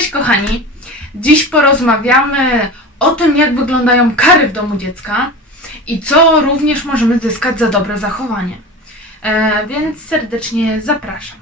Cześć kochani! Dziś porozmawiamy o tym, jak wyglądają kary w domu dziecka i co również możemy zyskać za dobre zachowanie. E, więc serdecznie zapraszam.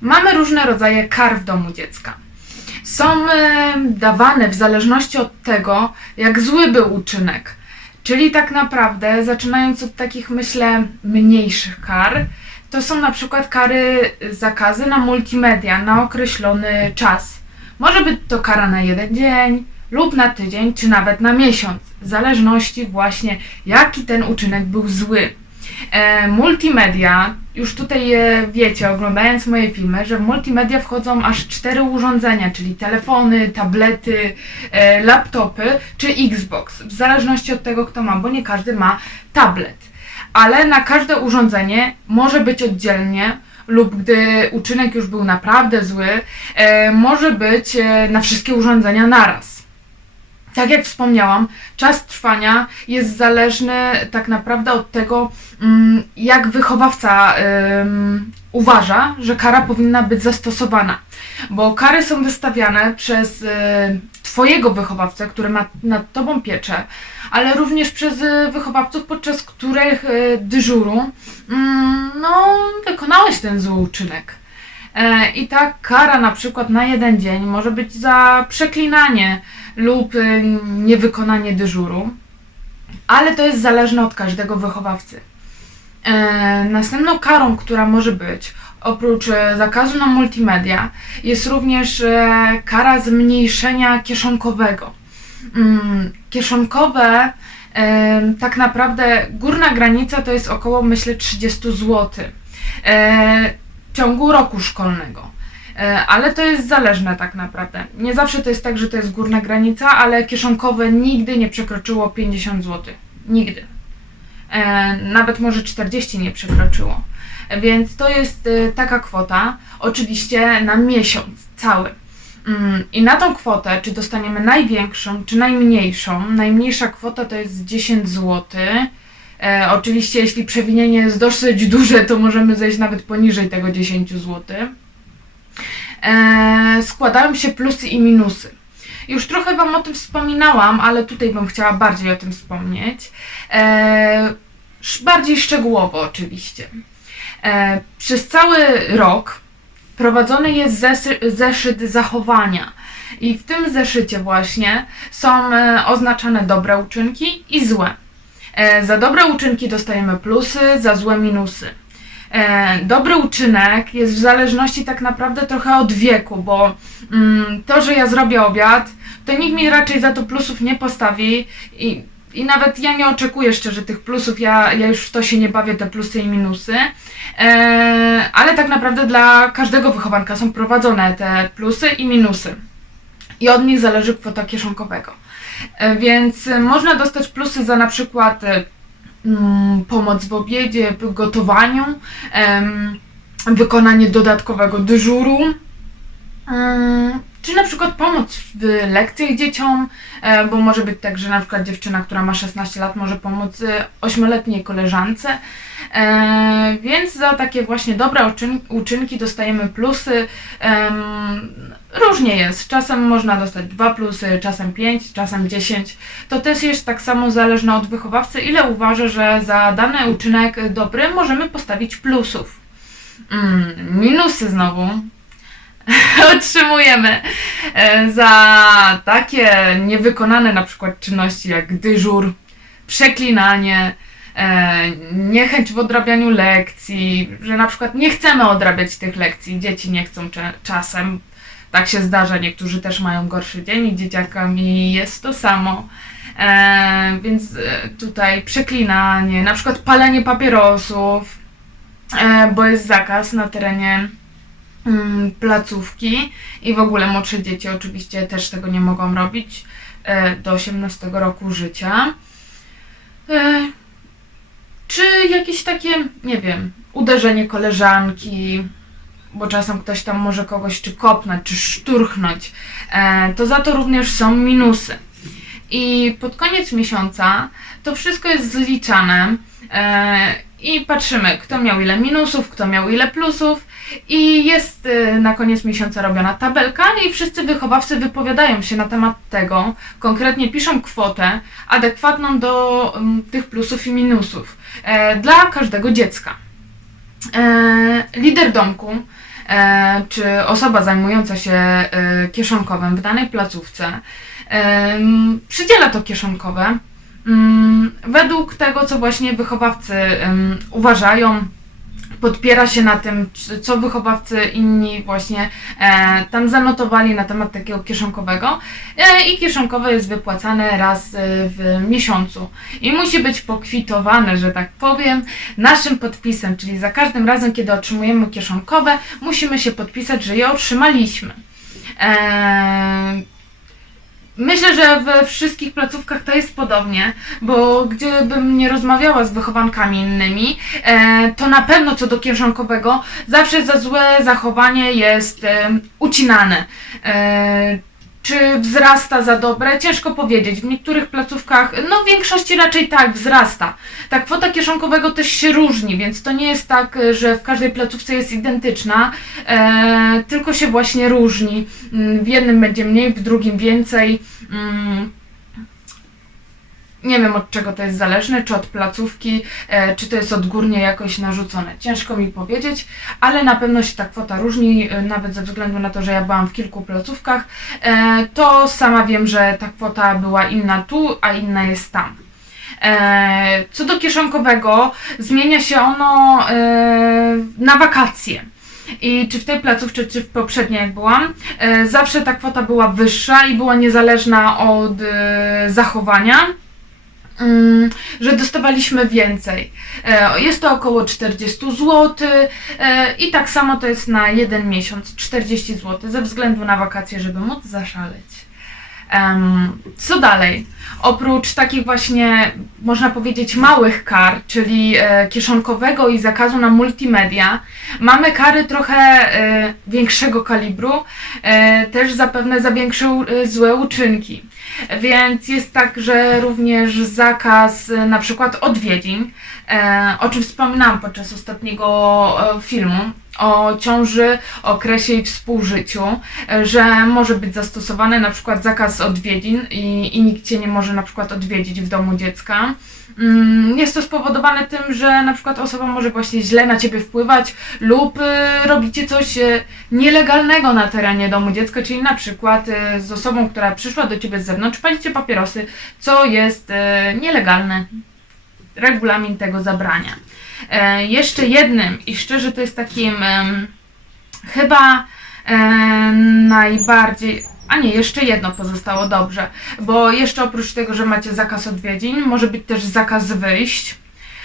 Mamy różne rodzaje kar w domu dziecka. Są dawane w zależności od tego, jak zły był uczynek. Czyli tak naprawdę, zaczynając od takich, myślę, mniejszych kar, to są na przykład kary, zakazy na multimedia na określony czas. Może być to kara na jeden dzień, lub na tydzień, czy nawet na miesiąc, w zależności właśnie, jaki ten uczynek był zły. E, multimedia, już tutaj e, wiecie, oglądając moje filmy, że w multimedia wchodzą aż cztery urządzenia, czyli telefony, tablety, e, laptopy czy Xbox, w zależności od tego, kto ma, bo nie każdy ma tablet. Ale na każde urządzenie może być oddzielnie lub gdy uczynek już był naprawdę zły, e, może być e, na wszystkie urządzenia naraz. Tak jak wspomniałam, czas trwania jest zależny tak naprawdę od tego, mm, jak wychowawca uważa, że kara powinna być zastosowana. Bo kary są wystawiane przez y, Twojego wychowawcę, który ma nad Tobą pieczę, ale również przez y, wychowawców, podczas których y, dyżuru mm, no, wykonałeś ten zły uczynek. E, I ta kara na przykład na jeden dzień może być za przeklinanie lub y, niewykonanie dyżuru, ale to jest zależne od każdego wychowawcy. E, następną karą, która może być, oprócz e, zakazu na multimedia, jest również e, kara zmniejszenia kieszonkowego. Mm, kieszonkowe, tak naprawdę górna granica to jest około, myślę, 30 zł. W ciągu roku szkolnego. E, Ale to jest zależne tak naprawdę. Nie zawsze to jest tak, że to jest górna granica, ale kieszonkowe nigdy nie przekroczyło 50 zł. Nigdy. E, Nawet może 40 nie przekroczyło. Więc to jest e, taka kwota, oczywiście na miesiąc cały. Mm, I na tą kwotę, czy dostaniemy największą, czy najmniejszą, najmniejsza kwota to jest 10 zł. E, oczywiście, jeśli przewinienie jest dosyć duże, to możemy zejść nawet poniżej tego 10 zł. E, składają się plusy i minusy. Już trochę Wam o tym wspominałam, ale tutaj bym chciała bardziej o tym wspomnieć. E, bardziej szczegółowo, oczywiście. E, przez cały rok prowadzony jest zeszyt zachowania. I w tym zeszycie właśnie są oznaczane dobre uczynki i złe. Za dobre uczynki dostajemy plusy, za złe minusy. E, Dobry uczynek jest w zależności tak naprawdę trochę od wieku, bo mm, to, że ja zrobię obiad, to nikt mi raczej za to plusów nie postawi i, i nawet ja nie oczekuję szczerze tych plusów, ja, ja już w to się nie bawię, te plusy i minusy, e, ale tak naprawdę dla każdego wychowanka są prowadzone te plusy i minusy i od nich zależy kwota kieszonkowego. E, Więc można dostać plusy za na przykład pomoc w obiedzie, gotowaniu, wykonanie dodatkowego dyżuru, mm, czy przykład pomoc w lekcjach dzieciom, e, bo może być tak, że na przykład dziewczyna, która ma 16 lat, może pomóc e, ośmioletniej koleżance. E, Więc za takie właśnie dobre uczyn- uczynki dostajemy plusy. Różnie jest. Czasem można dostać dwa plusy, czasem 5, czasem 10. To też jest tak samo zależne od wychowawcy, ile uważa, że za dany uczynek dobry możemy postawić plusów. Mm, minusy znowu otrzymujemy e, za takie niewykonane na przykład czynności jak dyżur, przeklinanie, e, niechęć w odrabianiu lekcji, że na przykład nie chcemy odrabiać tych lekcji, dzieci nie chcą czasem. Tak się zdarza, niektórzy też mają gorszy dzień i dzieciakami jest to samo. E, więc tutaj przeklinanie, na przykład palenie papierosów, bo jest zakaz na terenie placówki i w ogóle młodsze dzieci oczywiście też tego nie mogą robić e, do 18 roku życia. E, czy jakieś takie, nie wiem, uderzenie koleżanki, bo czasem ktoś tam może kogoś czy kopnąć, czy szturchnąć, e, to za to również są minusy. I pod koniec miesiąca to wszystko jest zliczane i patrzymy, kto miał ile minusów, kto miał ile plusów. I jest e, na koniec miesiąca robiona tabelka i wszyscy wychowawcy wypowiadają się na temat tego, konkretnie piszą kwotę adekwatną do mm, tych plusów i minusów e, dla każdego dziecka. E, lider domku e, czy osoba zajmująca się kieszonkowym w danej placówce przydziela to kieszonkowe według tego, co właśnie wychowawcy uważają, podpiera się na tym, co wychowawcy inni właśnie e, tam zanotowali na temat takiego kieszonkowego e, i kieszonkowe jest wypłacane raz e, w miesiącu i musi być pokwitowane, że tak powiem, naszym podpisem, czyli za każdym razem, kiedy otrzymujemy kieszonkowe, musimy się podpisać, że je otrzymaliśmy. Eee, Myślę, że we wszystkich placówkach to jest podobnie, bo gdziebym nie rozmawiała z wychowankami innymi, e, to na pewno co do kieszonkowego zawsze za złe zachowanie jest e, ucinane. Czy wzrasta za dobre? Ciężko powiedzieć. W niektórych placówkach, no w większości raczej tak, wzrasta. Ta kwota kieszonkowego też się różni, więc to nie jest tak, że w każdej placówce jest identyczna, e, tylko się właśnie różni. Mm, W jednym będzie mniej, w drugim więcej. Mm, Nie wiem od czego to jest zależne, czy od placówki, e, czy to jest odgórnie jakoś narzucone. Ciężko mi powiedzieć, ale na pewno się ta kwota różni, e, nawet ze względu na to, że ja byłam w kilku placówkach, e, to sama wiem, że ta kwota była inna tu, a inna jest tam. Co do kieszonkowego, zmienia się ono na wakacje. I czy w tej placówce, czy w poprzedniej, jak byłam, zawsze ta kwota była wyższa i była niezależna od zachowania. Mm, że dostawaliśmy więcej. E, Jest to około 40 zł e, i tak samo to jest na jeden miesiąc 40 zł ze względu na wakacje, żeby móc zaszaleć. Em, Co dalej? Oprócz takich właśnie, można powiedzieć, małych kar, czyli e, kieszonkowego i zakazu na multimedia, mamy kary trochę e, większego kalibru, e, też zapewne za większe e, złe uczynki. Więc jest tak, że również zakaz e, na przykład odwiedzin, e, o czym wspominałam podczas ostatniego e, filmu, o ciąży, okresie i współżyciu, e, że może być zastosowany na przykład zakaz odwiedzin i, i nikt Cię nie może na przykład odwiedzić w domu dziecka. Mm, Jest to spowodowane tym, że na przykład osoba może właśnie źle na Ciebie wpływać lub y, robicie coś y, nielegalnego na terenie domu dziecka, czyli na przykład y, z osobą, która przyszła do Ciebie z zewnątrz, palicie papierosy, co jest nielegalne. Regulamin tego zabrania. E, jeszcze jednym i szczerze to jest takim chyba najbardziej. A nie, jeszcze jedno pozostało dobrze, bo jeszcze oprócz tego, że macie zakaz odwiedzin, może być też zakaz wyjść.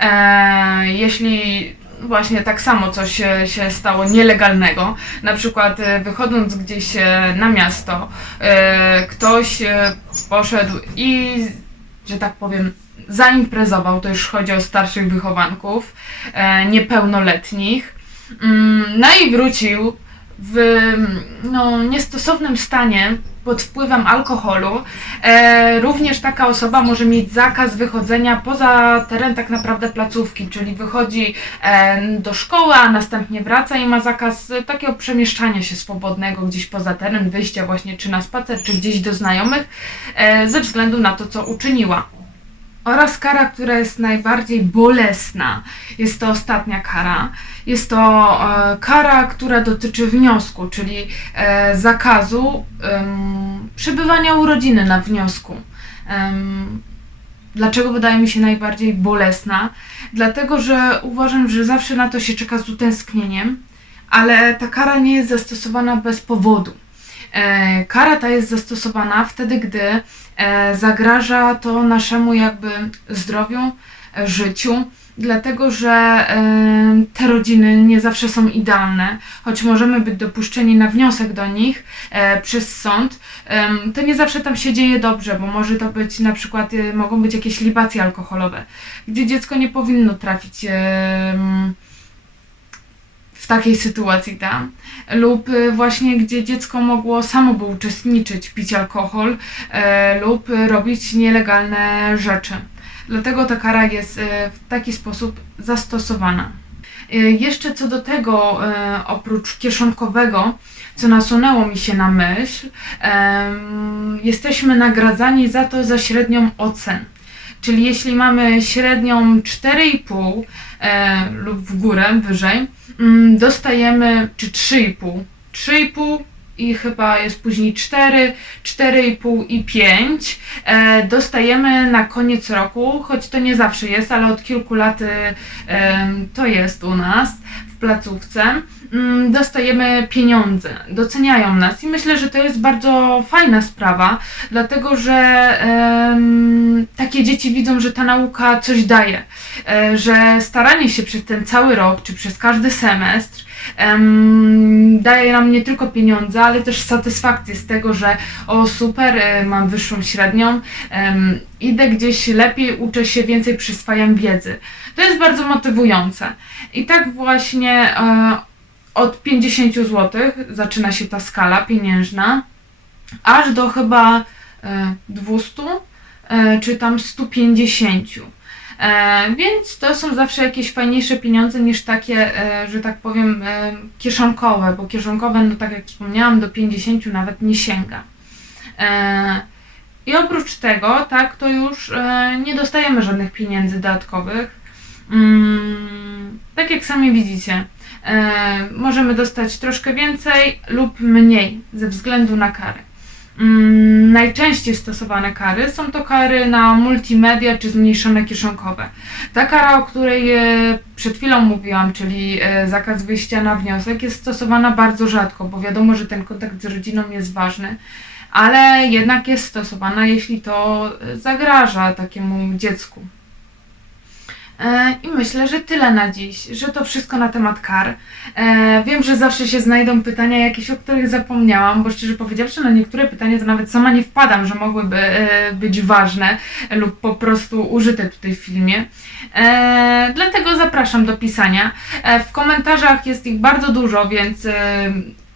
E, jeśli właśnie tak samo coś się, się stało nielegalnego, na przykład e, wychodząc gdzieś e, na miasto, e, ktoś poszedł i, że tak powiem, zaimprezował, to już chodzi o starszych wychowanków, niepełnoletnich, mm, no i wrócił w no, niestosownym stanie pod wpływem alkoholu, e, również taka osoba może mieć zakaz wychodzenia poza teren tak naprawdę placówki, czyli wychodzi e, do szkoły, a następnie wraca i ma zakaz takiego przemieszczania się swobodnego gdzieś poza teren, wyjścia właśnie czy na spacer, czy gdzieś do znajomych, e, ze względu na to, co uczyniła. Oraz kara, która jest najbardziej bolesna, jest to ostatnia kara. Jest to e, kara, która dotyczy wniosku, czyli e, zakazu przebywania u rodziny na wniosku. Dlaczego wydaje mi się najbardziej bolesna? Dlatego, że uważam, że zawsze na to się czeka z utęsknieniem, ale ta kara nie jest zastosowana bez powodu. E, kara ta jest zastosowana wtedy, gdy e, zagraża to naszemu jakby zdrowiu, e, życiu, dlatego że te rodziny nie zawsze są idealne, choć możemy być dopuszczeni na wniosek do nich przez sąd, to nie zawsze tam się dzieje dobrze, bo może to być na przykład, mogą być jakieś libacje alkoholowe, gdzie dziecko nie powinno trafić w takiej sytuacji tam, lub y, właśnie gdzie dziecko mogło samo by uczestniczyć, pić alkohol e, lub robić nielegalne rzeczy. Dlatego ta kara jest e, w taki sposób zastosowana. E, Jeszcze co do tego, e, oprócz kieszonkowego, co nasunęło mi się na myśl, jesteśmy nagradzani za to za średnią ocen. Czyli jeśli mamy średnią 4,5 e, lub w górę, wyżej, mm, dostajemy, czy 3,5, 3,5 i chyba jest później 4, 4,5 i 5 e, dostajemy na koniec roku, choć to nie zawsze jest, ale od kilku lat e, to jest u nas w placówce, dostajemy pieniądze, doceniają nas i myślę, że to jest bardzo fajna sprawa, dlatego że em, takie dzieci widzą, że ta nauka coś daje, e, że staranie się przez ten cały rok, czy przez każdy semestr em, daje nam nie tylko pieniądze, ale też satysfakcję z tego, że o super, e, mam wyższą średnią, em, idę gdzieś lepiej, uczę się więcej, przyswajam wiedzy. To jest bardzo motywujące. I tak właśnie e, od 50 zł zaczyna się ta skala pieniężna, aż do chyba e, 200 e, czy tam 150. E, więc to są zawsze jakieś fajniejsze pieniądze niż takie, e, że tak powiem, e, kieszonkowe, bo kieszonkowe, no tak jak wspomniałam, do 50 nawet nie sięga. E, I oprócz tego, tak, to już e, nie dostajemy żadnych pieniędzy dodatkowych. Tak jak sami widzicie, e, możemy dostać troszkę więcej lub mniej ze względu na kary. Mm, najczęściej stosowane kary są to kary na multimedia czy zmniejszone kieszonkowe. Ta kara, o której e, przed chwilą mówiłam, czyli e, zakaz wyjścia na wniosek, jest stosowana bardzo rzadko, bo wiadomo, że ten kontakt z rodziną jest ważny, ale jednak jest stosowana, jeśli to e, zagraża takiemu dziecku. E, I myślę, że tyle na dziś, że to wszystko na temat kar. E, wiem, że zawsze się znajdą pytania jakieś, o których zapomniałam, bo szczerze powiedziawszy, na niektóre pytania to nawet sama nie wpadam, że mogłyby e, być ważne lub po prostu użyte tutaj w filmie. Dlatego zapraszam do pisania. W komentarzach jest ich bardzo dużo, więc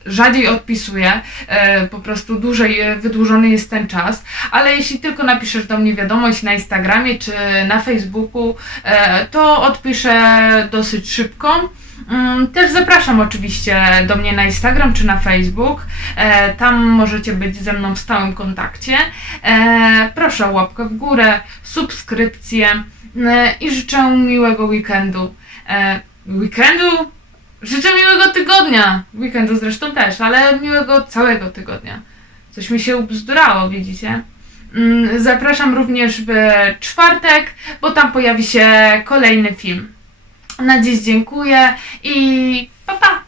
rzadziej odpisuję, e, po prostu dłużej e, wydłużony jest ten czas, ale jeśli tylko napiszesz do mnie wiadomość na Instagramie czy na Facebooku, e, to odpiszę dosyć szybko. Mm, Też zapraszam oczywiście do mnie na Instagram czy na Facebook. Tam możecie być ze mną w stałym kontakcie. Proszę o łapkę w górę, subskrypcję i życzę miłego weekendu. Weekendu? Życzę miłego tygodnia. Weekendu zresztą też, ale miłego całego tygodnia. Coś mi się ubzdurało, widzicie? Mm, Zapraszam również w czwartek, bo tam pojawi się kolejny film. Na dziś dziękuję i pa pa!